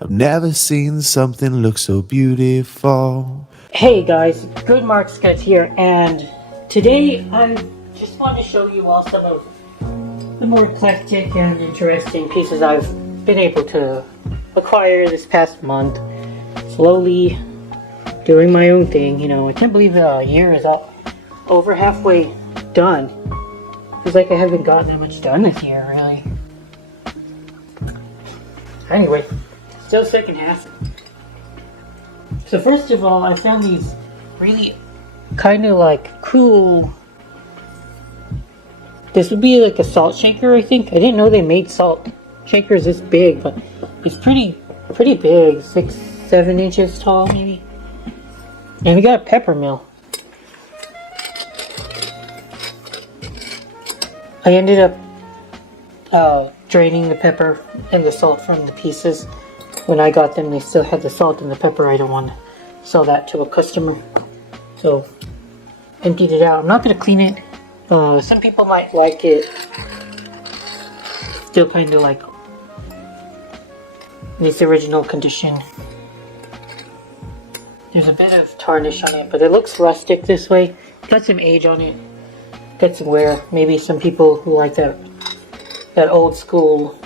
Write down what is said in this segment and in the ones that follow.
I've never seen something look so beautiful. Hey guys, Good Mark Sketch here, and today I just want to show you all some of the more eclectic and interesting pieces I've been able to acquire this past month. Slowly doing my own thing, I can't believe a year is up, over halfway done. Feels like I haven't gotten that much done this year, really. Anyway, still second half. So first of all, I found these really kind of like cool. This would be like a salt shaker, I think. I didn't know they made salt shakers this big, but it's pretty big, 6-7 inches tall maybe. And we got a pepper mill. I ended up draining the pepper and the salt from the pieces. When I got them, they still had the salt and the pepper. I don't want to sell that to a customer, so emptied it out. I'm not going to clean it. Some people might like it still kind of like this original condition. There's a bit of tarnish on it, but it looks rustic this way. Got some age on it. Got some wear. Maybe some people who like that old school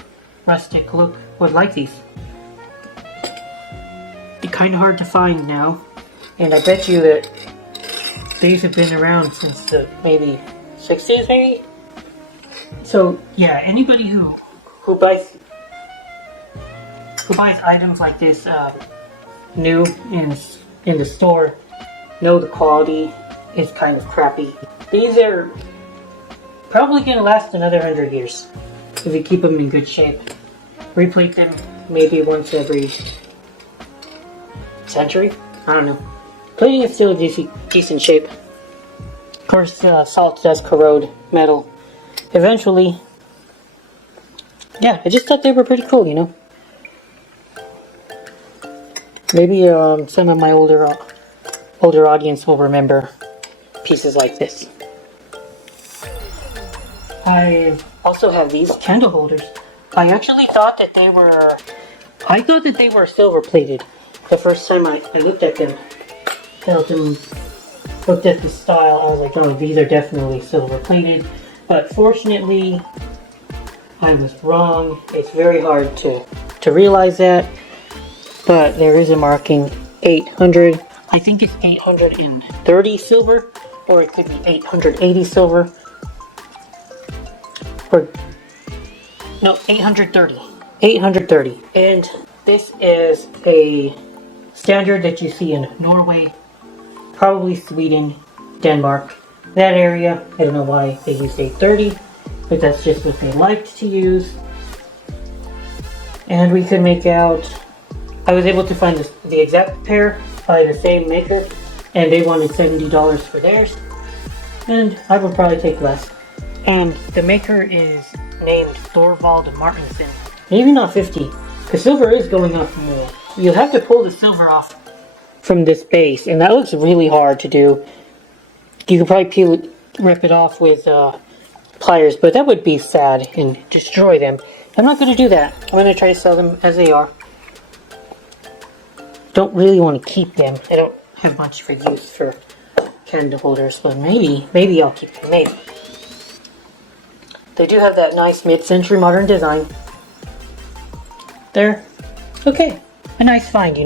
rustic look would like these. They're kind of hard to find now, and I bet you that these have been around since the maybe 60s, maybe. So yeah, anybody who buys items like this new in the store know the quality is kind of crappy. These are probably gonna last another 100 years if you keep them in good shape. Replate them maybe once every century? I don't know. Plating is still a decent shape. Of course, salt does corrode metal eventually. Yeah, I just thought they were pretty cool, Maybe some of my older audience will remember pieces like this. I also have these candle holders. I actually thought that they were silver plated. The first time I looked at them, looked at the style, I was like, oh, these are definitely silver plated. But fortunately, I was wrong. It's very hard to realize that. But there is a marking, 800. I think it's 830 silver, or it could be 880 silver. Or, no, 830. 830. And this is a standard that you see in Norway, probably Sweden, Denmark, that area. I don't know why they use 830, but that's just what they liked to use. And we could make out, I was able to find the exact pair by the same maker, and they wanted $70 for theirs, and I would probably take less. And the maker is named Thorvald Martinsen. Maybe not 50, because silver is going up more. You'll have to pull the silver off from this base, and that looks really hard to do. You could probably rip it off with pliers, but that would be sad and destroy them. I'm not going to do that. I'm going to try to sell them as they are. Don't really want to keep them. I don't have much for use for candle holders, but maybe I'll keep them. Maybe. They do have that nice mid-century modern design. There. Okay. A nice find,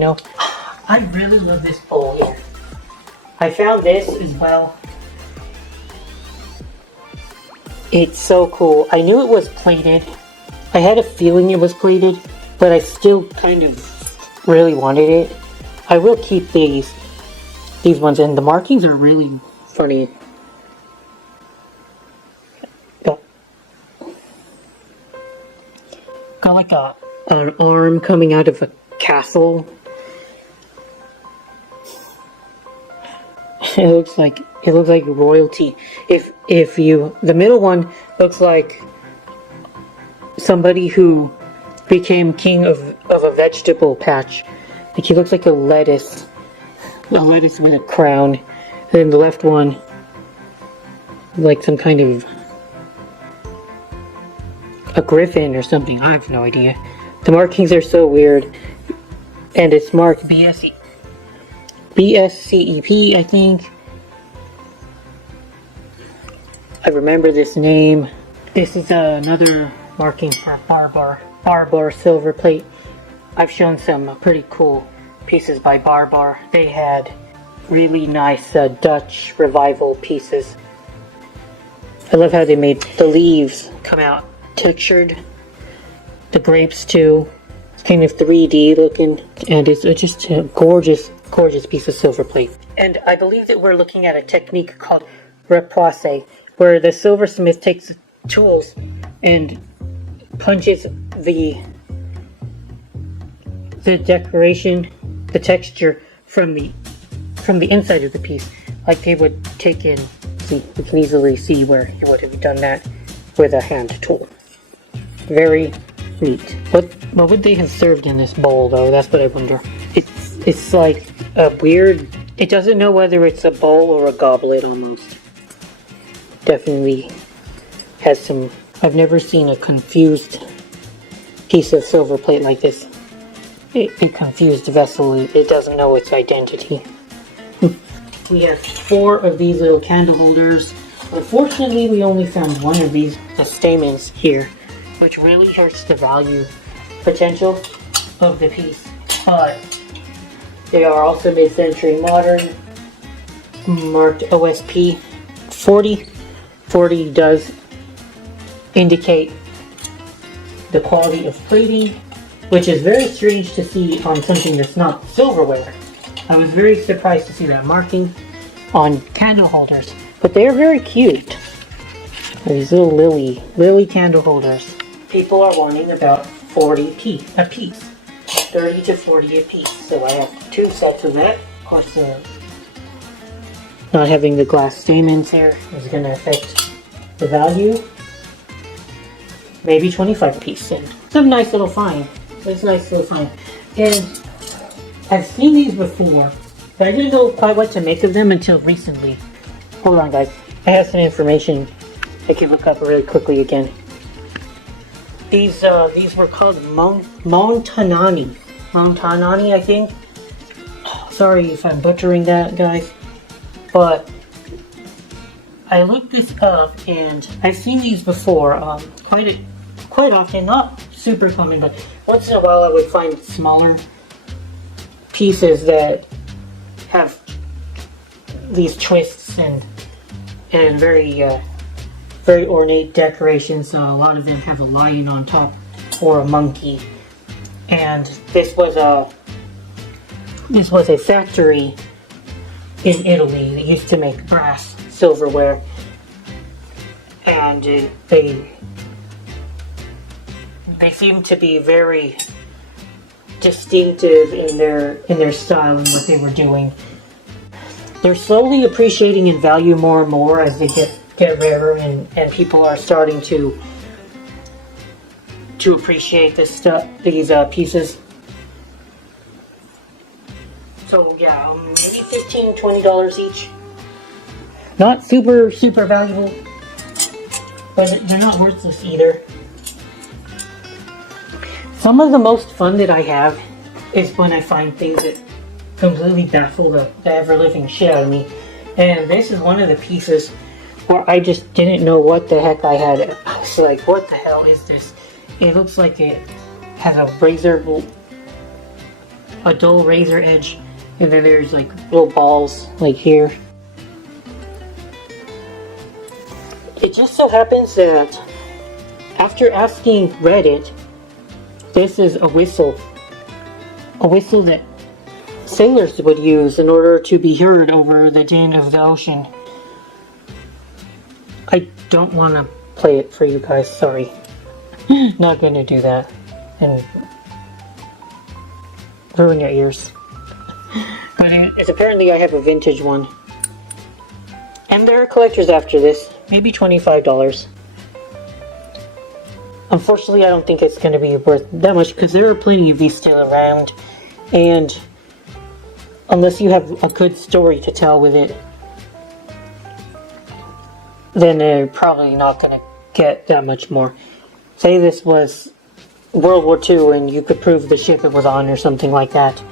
I really love this bowl here. I found this as well. It's so cool. I knew it was plated. I had a feeling it was plated, but I still kind of really wanted it. I will keep these ones, and the markings are really funny. Got like an arm coming out of a castle. It looks like royalty. The middle one looks like somebody who became king of a vegetable patch. Like he looks like a lettuce with a crown. And then the left one, like some kind of a griffin or something. I have no idea. The markings are so weird. and it's marked BSCEP, I think. I remember this name. This is another marking for Barbar silver plate. I've shown some pretty cool pieces by Barbar. They had really nice Dutch revival pieces. I love how they made the leaves come out textured. The grapes too. It's kind of 3D looking, and it's just a gorgeous piece of silver plate. And I believe that we're looking at a technique called repousse, where the silversmith takes tools and punches the decoration, the texture from the inside of the piece, like they would take in. See, you can easily see where he would have done that with a hand tool. Very neat. What would they have served in this bowl though? That's what I wonder. It's like a weird. It doesn't know whether it's a bowl or a goblet almost. Definitely has some. I've never seen a confused piece of silver plate like this. A confused vessel. It doesn't know its identity. We have 4 of these little candle holders. Unfortunately, we only found one of these, the stamens here, which really hurts the value potential of the piece. But they are also mid-century modern, marked OSP 40. 40 does indicate the quality of plating, which is very strange to see on something that's not silverware. I was very surprised to see that marking on candle holders, but they're very cute. These little lily candle holders. People are wanting about 40 a piece, 30 to 40 a piece. So I have 2 sets of that. Of course, not having the glass stamens here is going to affect the value. Maybe 25 a piece. And it's a nice little find. It's a nice little find. And I've seen these before, but I didn't know quite what to make of them until recently. Hold on, guys. I have some information I can look up really quickly again. These were called Montanani. Montanani, I think. Sorry if I'm butchering that, guys. But I looked this up, and I've seen these before. Quite often, not super common, but once in a while I would find smaller pieces that have these twists and very ornate decorations. A lot of them have a lion on top or a monkey. And this was a factory in Italy that used to make brass silverware, and they seem to be very distinctive in their style and what they were doing. They're slowly appreciating in value more and more as they get rarer, and people are starting to appreciate these pieces. So yeah, maybe $15-$20 each. Not super valuable, but they're not worthless either. Some of the most fun that I have is when I find things that completely baffle the ever-living shit out of me. And this is one of the pieces where I just didn't know what the heck I had. I was like, what the hell is this? It looks like it has a dull razor edge, and then there's like little balls like here. It just so happens that after asking Reddit, this is a whistle that sailors would use in order to be heard over the din of the ocean. I don't want to play it for you guys, sorry. Not gonna do that and ruin your ears. But it's apparently I have a vintage one. And there are collectors after this, maybe $25. Unfortunately, I don't think it's going to be worth that much because there are plenty of these still around, and unless you have a good story to tell with it, then they're probably not going to get that much more. Say this was World War II and you could prove the ship it was on or something like that.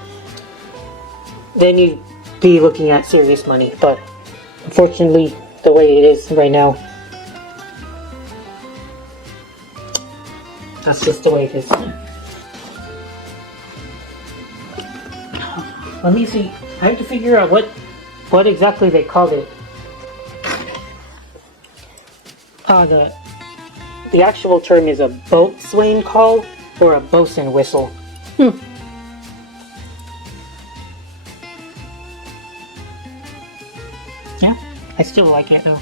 then you'd be looking at serious money. But unfortunately, the way it is right now, that's just the way it is. Let me see. I have to figure out what exactly they called it. The actual term is a boatswain call or a bosun whistle. Yeah, I still like it though.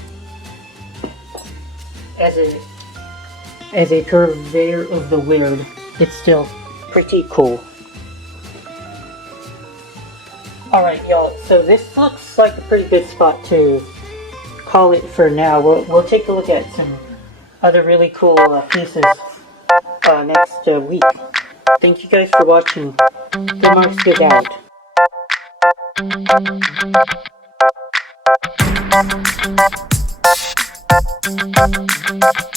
As a purveyor of the weird, it's still pretty cool. Alright, y'all, so this looks like a pretty good spot to call it for now. We'll take a look at some other really cool pieces next week. Thank you guys for watching. The Marks Good out.